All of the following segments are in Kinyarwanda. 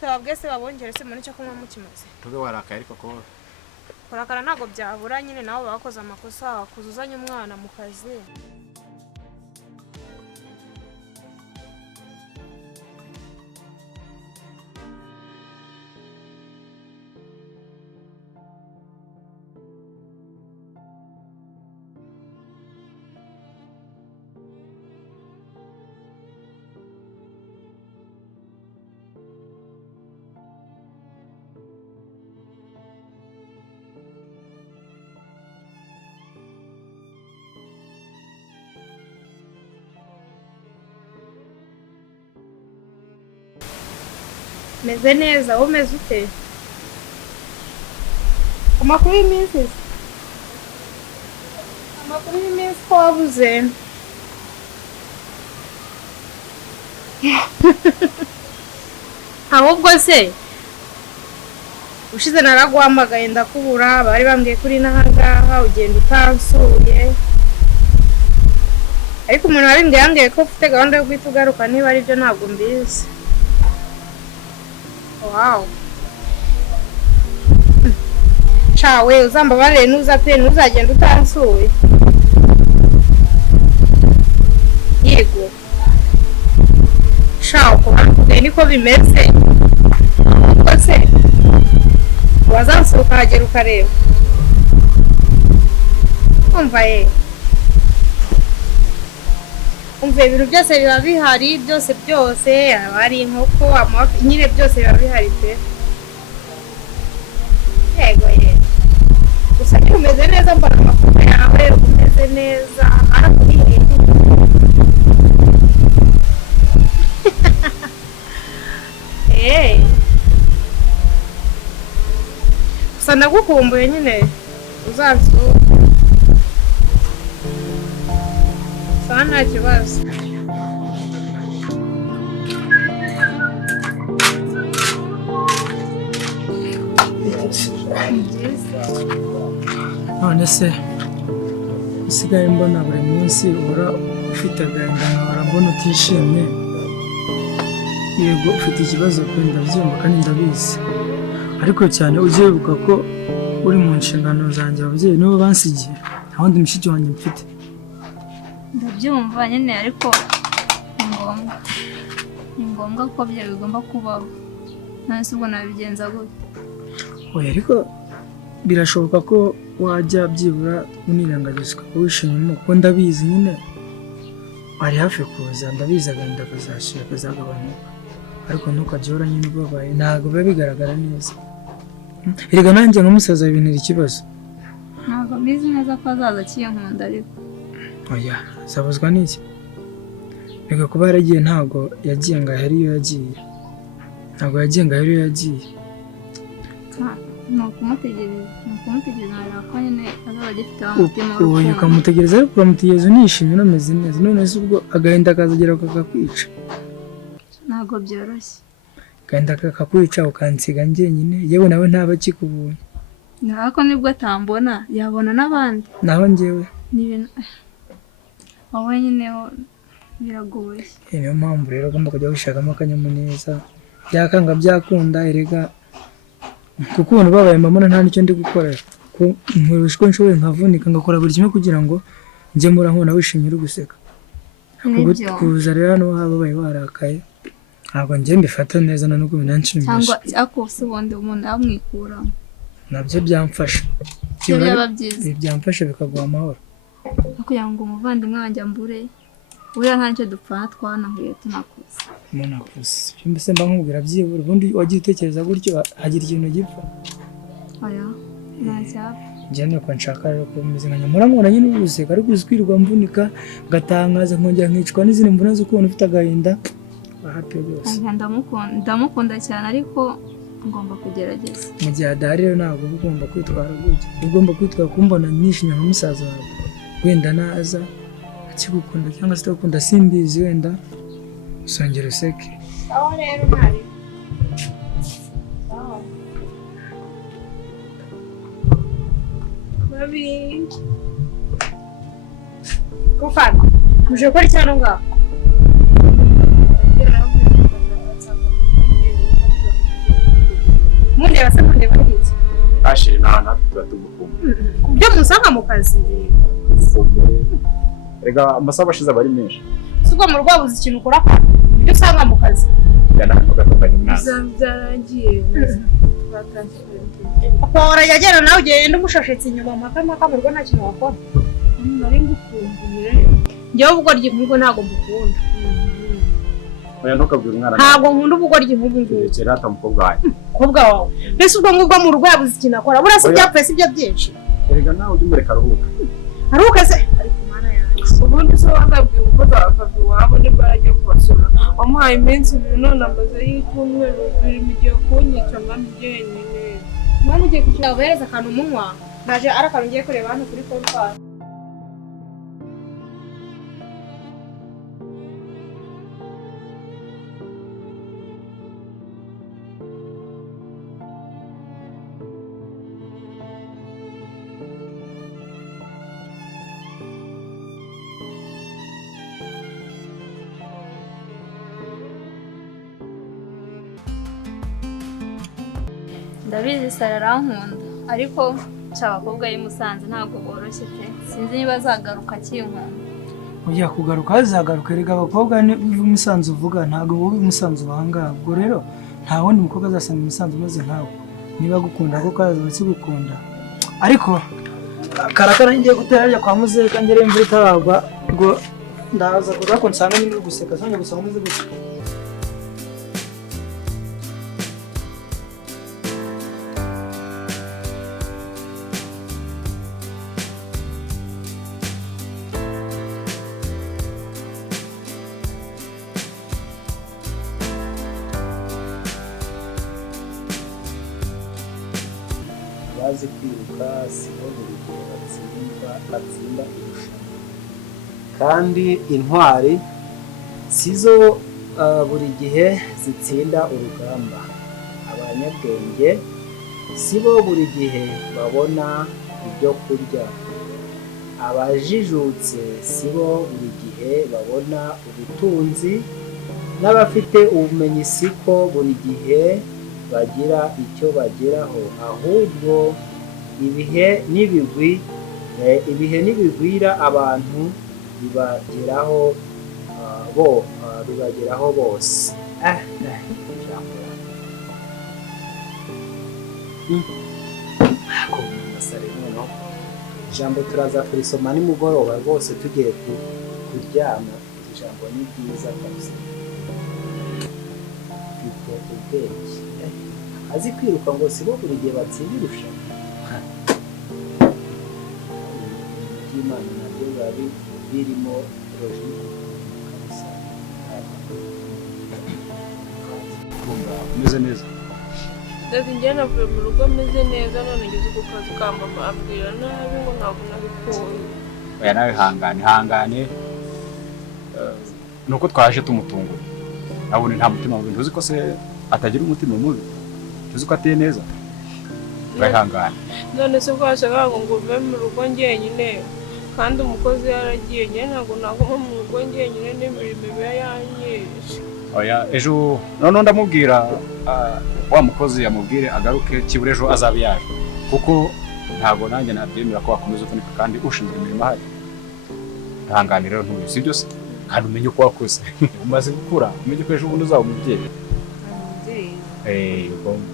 Twabwese babongere se muri cyo kunywa mukimaze. Tube warakaye ariko ko Kurakara ntago byabura nyine nabo bakoze amakosa kuzuzanya umwana mu kazi. Meze neza umeze ute? Amakuru y'iminsi ko wabuze. Ahubwo se ushize naraguhamagaye ndakubura bari bambwiye kuri nahangaha ugenda utansuye. Ariko umuntu wabimbwiye yambwiye ko ufite gahunda yo guhita ugaruka niba ari byo ntabwo mbizi. Wow. Chawe uzambabarire ntuzagenda utansuye. Yego. Chawe kubantuye niko bimeze. Kose. Wazansuka hagera ukareba. Umva ye. Umva ibintu byose biba bihari byose abari inkoko amafi nyine byose biba bihari pe. Yego ye. Gusa umeze neza mbona amafoto yawe umeze neza arakuriye. Gusa ndagukumbuye nyine uzansuka. Sana kibazo. None se usigaye mbona buri munsi uhora ufite agahinda nkahora mbona utishimye. Yego ufite ikibazo pe ndabyumva kandi ndabizi, ariko cyane ujye wibuka ko uri mu nshingano zanjye ababyeyi nibo bansigiye, nta wundi mushiki wanjye mfite. Ndabyumva nyine ariko ni ngombwa ko byo bigomba kubaho. Nase ubwo nabigenza gute? Oya ariko birashoboka ko wajya byibura unirangagizwa wishimye kuko ndabizi nyine wari hafi kuza, ndabizi agahinda kazashira kazagabanuka, ariko ntukajye uhora nyine ubabaye, ntabwo biba bigaragara neza. Erega nanjye nka musaza bintera ikibazo. Ntabwo mbizi neza ko azaza akinkunda ariko. Oya sabuzwa n'iki? Reka kuba yaragiye ntabwo yagiye ngo ahari iyo yagiye. Ntabwo yagiye ngo ahari iyo yagiye. Nukumutegereza ko nyine azaba agifite umutima w'urukundo. Oya ukamutegereza ariko uramutegereza unishimye unameze neza, none se ubwo agahinda kazagera kakakwica. Ntabwo byoroshye. Agahinda kakakwica ukansiga njyenyine, yewe nawe ntaba akikubonye. Ariko nibwo atambona yabona n'abandi. Naho njyewe wowe nyine biragoye. Niyo mpamvu rero ugomba kujya wishakamo akanyamuneza, byakanga byakunda. Erega kuko ubona ubabaye mbona nta nicyo ndi gukora, nkurusha uko nshoboye nkavunika ngakora buri kimwe kugira ngo njye murahona wishimye uri guseka. Kuza rero hano wababaye warakaye ntabwo njye mbifata neza na nubwo binanshimisha. Cyangwa akose ubundi umuntu amwikuramo nabyo byamfasha. Byamfasha bikaguha amahoro. kugira ngo umuvandimwe wanjye ambure uriya nta nicyo dupfana twanahuye tunakuze. Munakuze mbese mba nkubwira byibura ubundi wagiye utekereza gutyo hagira ikintu gipfa. Oya ntacyapfa. Njye nuko nshaka rero kumeze nka nyamuramubona nyine ubuseka ariko uzikwirirwa mvunika ngatangaza nkongera nkicwa n'izindi mvune zo kubona ufite agahinda. Happy rwose. Ndamukunda cyane ariko ngomba kugerageza. Mu gihe adahari rero ntabwo ugomba kwitwara gutya, ugomba kwitwara kumbona nishimye nka musaza wawe. Wenda naza akigukunda cyangwa se utagukunda simbizi, wenda usongera useke. Aho rero ntari babi kufana muje kuri cyane ngaho yashije natwe tuba tugukumbuye. Byo musanga mu kazi. Rega amasaha ashize aba ari menshi. Sibwo mu rugo wabuze ikintu ukora ibyo usanga mu kazi. Yana gatokanye umwana. Byarangiye. Papa urajyana nawe ugenda umushashetse inyuma maka mu rugo nta kintu wakora. Nari ngukumbuye. Njyewe ubugoryi nk'ubwo ntabwo mbukunda. Oya ntukabwire umwana. Ntabwo nkunda ubugoryi nk'ubwo ngubwo. Cyera ata mukobwa wawe. Mukobwa wawe. Mbese ubwo ngubwo mu rugo yabuze ikintu akora. Burasa byapfuye si byo byinshi. Erega nawe ujye umureka aruhuka. Aruhuka se? Ariko mana yanjye. Ubundi se wagabwiye umukozi akava iwabo nibwo arajya kubasura. Wamuhaye iminsi 2 none amaze y'icyumweru 2 mugiye kunyica ngandi jyenyine. Mwana ugiye kugira ubereze akantu umunywa. Naje arakantu ngiye kureba hano kuri kontwari. Ndabizi Sara arankunda ariko abakobwa y'i Musanze ntabwo boroshye pe sinzi niba azagaruka akinkunda. Ujya kugaruka azagaruka erega abakobwa biva Musanze uvuga ntabwo wowe Musanze ubanga ubwo rero nta wundi mukobwa azasanga Musanze umeze nkawe niba gukunda ko kaza bakigukunda ariko karakara ngiye guteranya kwa muzeka ngere imvura itaragwa ngo ndaza kuza ko nsanga nyine guseka sange gusanga muze guseka. bazi kwiruka sibo buri gihe batsinda irushanwa kandi intwari sizo buri gihe zitsinda urugamba. Abanyabwenge sibo buri gihe babona ibyo kurya. Abajijutse sibo buri gihe babona ubutunzi. N'abafite ubumenyi siko buri gihe bagira icyo bageraho, ahubwo ibihe n'ibigwira abantu bibageraho bose. Ijambo turaza kurisoma nimugoroba rwose tugiye kuryama. Ijambo ni ryiza kabisa. Mfite ubwenge azi kwiruka ngo sibo buri gihe batsinda irushanwa. Imana nabyo biba birimo logike kabisa. Umeze neza. Ndazi njye navuye mu rugo meze neza none ngeze ku kazi ka mama ambwira nabi ngo ntabwo nabikuye. Oya nawe hangane nuko twaje tumutungura. Nabone nta mutima mubi ntuzi ko se atagira umutima mubi. Tuzi ko ateye neza. Bayihangane. None se kwashaka ngo uve mu rugo njyenyine kandi umukozi yaragiye njye ntabwo naguma mu rugo njyenyine n'imirimo iba yanyishe. Oya ejo none ndamubwira wa mukozi yamubwire agaruke kibure ejo azabe yaje kuko ntabwo nanjye nabyemera ko wakomeza uvunika kandi ushinzwe imirimo ahari. Hangane rero ntuzi byose kandi umenye uko wakoze. Umaze gukura umenye ko ejo ubundi uzaba umubyeyi.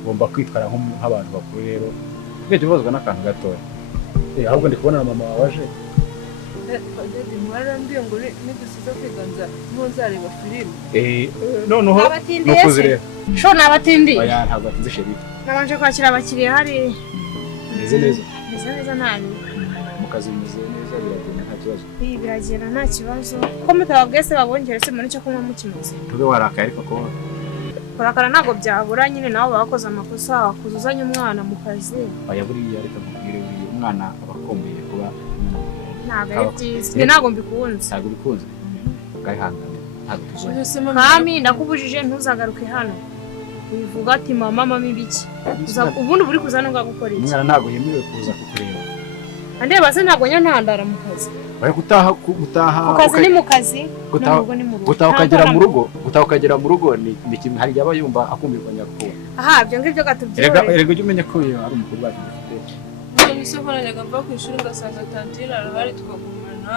Ugomba kwitwara nk'abantu bakuru rero ntujye ubazwa n'akantu gatoya. Ahubwo ndi kubona na mama wawe aje. Mwarambiye ngo nidusize kwiganza ntuzareba filime. Noneho nukuze rero. Sho nabatindi. Oya ntabwo atinze sheri. Nabanje kwakira abakiriya hari. Meze neza. Meze neza nani. Mu kazi meze neza biragenda nta kibazo. Biragenda nta kibazo. Ko mutababwiye se babongere se muri cyo kunywa mukimaze. Tube warakaye ariko ko kurakara ntabwo byabura nyine nabo bakoze amakosa wakuzuzanya umwana mu kazi. Oya buriya reka mubwire uyu umwana abakomeye kuba ntabwo ari byiza. Njye ntabwo mbikunze. Ntabwo bikunze. Gahangane ntabwo tuzi. Kami ndakubujije ntuzagaruke hano. Wivuga ati mama ibiki. Ubundi buri kuzana ngagukora iki? Umwana ntabwo yemerewe kuza kukureba. Andeba se ntabwo nyantandara mu kazi. Oya gutaha ukazi ni mu kazi no mu rugo ni mu rugo. Gutaha ukagera mu rugo ni kimwe hari yaba yumva akumirwa nyakubahwa. aha ibyo ngibyo gatubyiye erega ujye umenya ko iyo ari umukuru wacu dufite. Ntabwo nisoko najyaga mva ku ishuri ngasanga tantine arahari tukagumana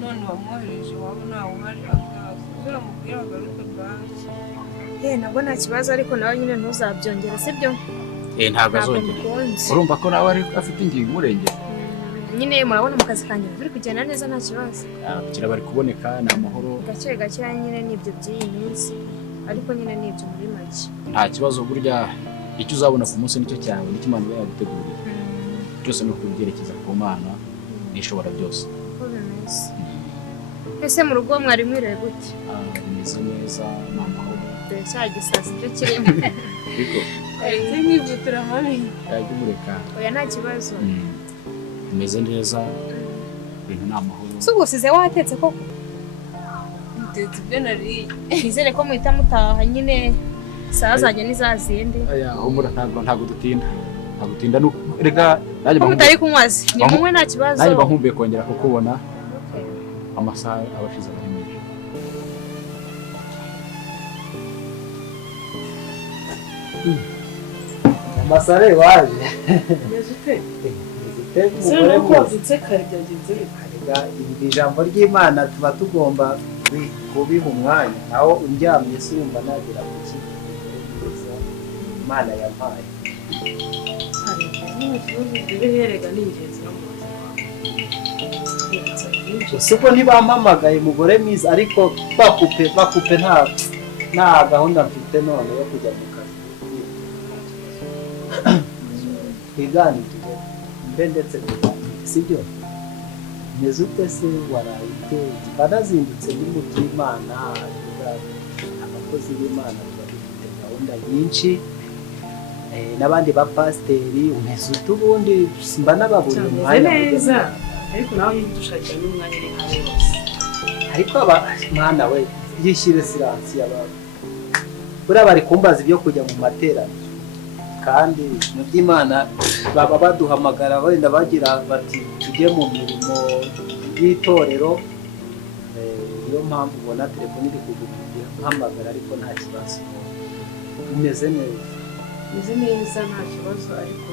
none wamwohereje iwabo ntawe uhari akaza uramubwira agaruke basi. nabwo nta kibazo ariko nawe nyine ntuzabyongere sibyo? Ntabwo azongera. Urumva ko nawe afite ingingo imurengera. Nyine murabona mu kazi kanjye turi kugenda neza nta kibazo. Abakiriya bari kuboneka ni amahoro. Gake gake nyine nibyo by'iyi minsi ariko nyine nibyo muri make. Nta kibazo burya icyo uzabona ku munsi nicyo cyawe nicyo Imana iba yaguteguriye. Byose ni ukubyerekeza ku Mana nishobora byose. Uko bimeze. Ese mu rugo mwari mwiriwe gute? Bimeze neza ni amahoro. Dore cya gisasi cyo kirimo. Ariko ahita nkivutira hamwe. yajya umureka. Oya nta kibazo. Bimeze neza ibintu ni amahoro. Si ubwo usize watetse koko? Ndetse ibyo nariye. Nizere ko muhita mutaha nyine saa zanjye n'izazindi. Humura ntabwo dutinda. Ntabwo dutinda rega nanjye ko mutari kunywazi ni munywe nta kibazo. Nanjye bahumbiye kongera kukubona. Amasaha abashize bari menshi. Amasare waje. Yazute. Umugore wazutse kare byagenze ijambo ry'Imana tuba tugomba kubiha umwanya naho undyamye se urumva nagira kuki Imana yampaye siko ntibampamagaye umugore mwiza ariko bakupe nta gahunda mfite none yo kujya mu kazi twiganire mbe ndetse sibyo meze ute se waraye ute banazindutse mu by'Imana abakozi b'Imana bafite gahunda nyinshi n'abandi ba pasiteri umeze ute ubundi mba nababuriye umwanya neza ariko nawe dushakira n'umwanya uri hano yose ariko mwana we yishyire siransi y'abantu buriya bari kumbaza ibyo kujya mu materaniro kandi mu by'Imana baba baduhamagara wenda bagira bati tujye mu mirimo y'itorero niyo mpamvu ubona telefone iri kuguhamagara mpamagara ariko nta kibazo umeze neza nta kibazo ariko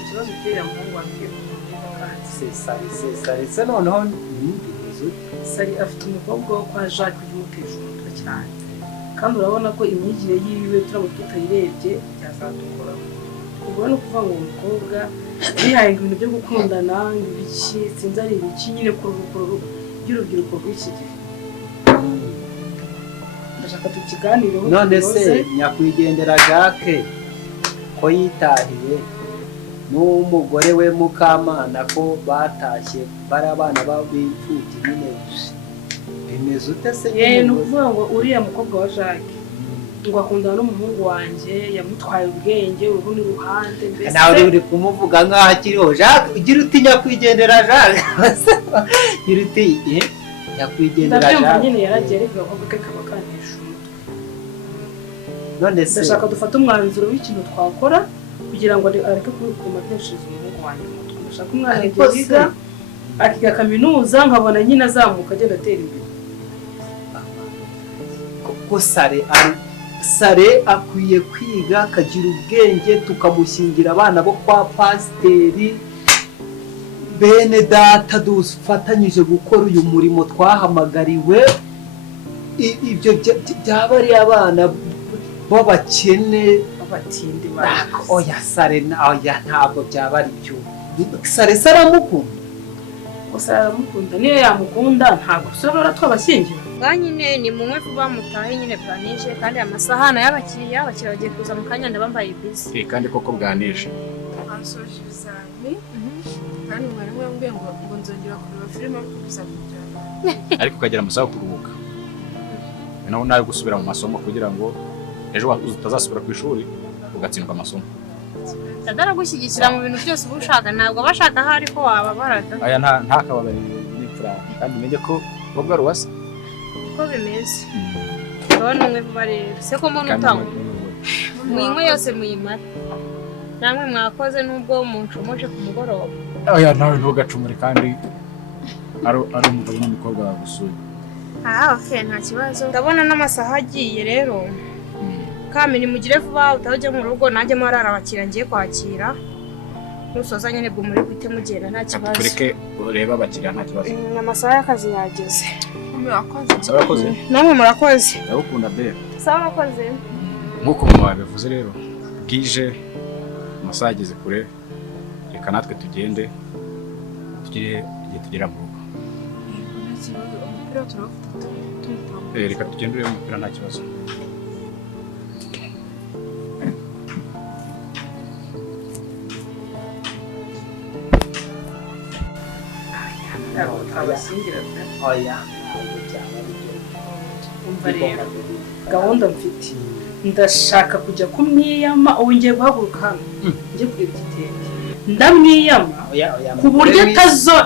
ikibazo cyera muhungu wanjye se noneho Sari afite umukobwa wo kwa Jacques umutesha umutwe cyane kandi urabona ko imyigire yiwe turabo tutayirebye byazadukora ubwo no kuva ngo umukobwa yihaye ibintu byo gukundana ibiki sinzi ari ibiki nyine ku rukuru y'urubyiruko rw'iki gihe ndashaka tukiganireho none se nyakwigendera Jacques ko yitahiye n'umugore we Mukamana ko batashye bari abana b'imfubyi nyine bimeze ute se ni ukuvuga ngo uriya mukobwa wa Jacques ngo akundana n'umuhungu wanjye yamutwaye ubwenge urundi ruhande mbese nawe uri kumuvuga nk'aho akiriho Jacques ugira uti nyakwigendera Jacques ugira uti nyakwigendera Jacques ndabyumva nyine yaragiye ariko agakobwa ke kaba kanisha umutwe none se ndashaka dufata umwanzuro w'ikintu twakora kugira ngo areke kumateshereza umuhungu wanjye umutwe ndashaka umwana yiga akiga kaminuza nkabona nyine azamuka agenda atera imbere ko Sare akwiye kwiga akagira ubwenge tukamushyingira abana bo kwa pasiteri bene data dufatanyije gukora uyu murimo twahamagariwe ibyo byaba ari abana b'abakene abatindi oya Sare oya ntabwo byaba ari byo Sare aramukunda gusa aramukunda niyo yamukunda ntabwo dushobora twabashyingira nyine ni munywe vuba mutahe nyine bwanije kandi amasaha n'ay'abakiriya bagiye kuza mu kanya ndabambaye busy kandi koko bwanije Basoje ibizami kandi mwarimu yambwiye ngo nzongera kureba filime kuza kujyana ariko ukagira amasaha yo kuruhuka nawe gusubira mu masomo kugira ngo ejo utazasubira ku ishuri ugatsindwa amasomo adaragushyigikira mu bintu byose uba ushaka ntabwo bashaka aho ariko waba barada aya nta kababari n'imfura kandi umenye ko ubwo ruwasa uko bimeze urabona umwe vuba rero se ko mbona utanywa muyinywe yose muyimara namwe mwakoze n'ubwo muncomoje ku mugoroba oya nawe ntugacumure kandi ari umugabo n'umukobwa bagusuye okay nta kibazo ndabona n'amasaha agiye rero Kamini mugire vuba utajya mu rugo nanjye marara abakira ngiye kwakira. Nusoza nyine bwo muri guhite mugenda nta kibazo. Tureke ureba abakiriya nta kibazo. Amasaha y'akazi yageze. Murakoze. Namwe murakoze. Ndagukunda be. Sawa murakoze. Nkuko mwabivuze rero bwije amasaha ageze kure, reka natwe tugende tugire igihe tugera mu rugo. Reka tugende urebe umupira nta kibazo. abashyingira pe oya umva rero gahunda mfite ndashaka kujya kumwiyama ubu ngiye guhaguruka hano njye kureba igitenge ndamwiyama ku buryo atazo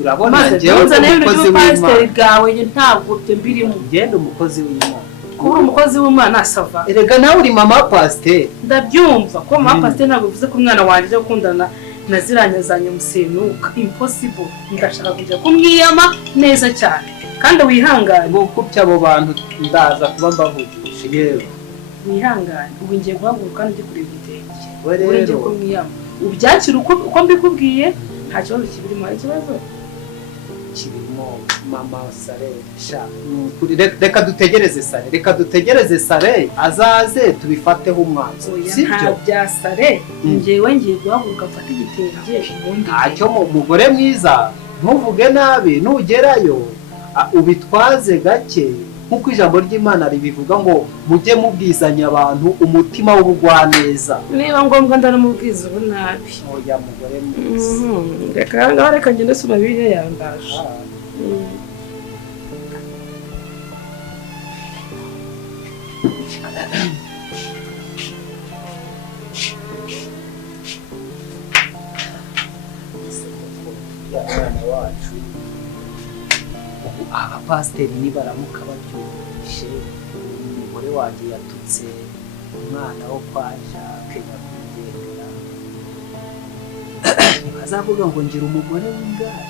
urabona njyewe umukozi w'Imana bwawe ntabwo byo mbirimo ngende umukozi w'Imana kuba umukozi w'Imana asava erega nawe uri mama pasteur ndabyumva ko mama pasteur ntabwo bivuze ko umwana wanjye yo gukundana naziranyazanye musenuka impossible ndashaka kujya kumwiyama neza cyane kandi wihangane gukupya abo bantu ndaza kuba mbavugisha yewe wihangane ubu ngiye guhaguruka kandi kureba igitenge we rero kumwiyama ubyakira uko mbikubwiye nta kibazo kibirimo ari kibazo kirimo mama Sare sha reka dutegereze Sare azaze tubifateho umwanzuro sibyo bya Sare njyewe ngiye guhaguruka mfata igitenge ubundi ntacyo mugore mwiza ntuvuge nabi nugerayo ubitwaze gake nkuko ijambo ry'Imana ribivuga ngo mujye mubwizanya abantu umutima w'ubugwaneza niba ngombwa ndaramubwiza ubu nabi oya mugore mwiza reka ngende soma Bibiliya yandaje abana wacu abapasiteri nibaramuka babyumvishe umugore wanjye yatutse umwana wo kwa Jacques nyakwigendera ntibazavuga ngo ngira umugore w'ingare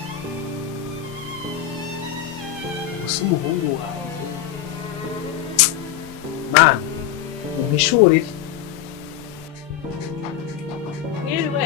gusa umuhungu wanjye mana umwishurire mwiriwe